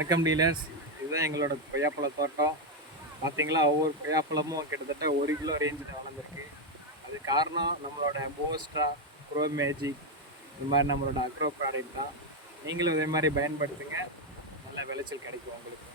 வணக்கம் டீலர்ஸ். இதுதான் எங்களோட கொய்யாப்பழ தோட்டம். பார்த்தீங்களா, ஒவ்வொரு கொய்யாப்பழமும் கிட்டத்தட்ட 1 கிலோ ரேஞ்சில் வளர்ந்துருக்கு. அது காரணம் நம்மளோட போஸ்ட்ரா, க்ரோ மேஜிக், இந்த மாதிரி நம்மளோட அக்ரோ ப்ராடக்ட் தான். நீங்களும் இதே மாதிரி பயன்படுத்துங்க, நல்ல விளைச்சல் கிடைக்கும் உங்களுக்கு.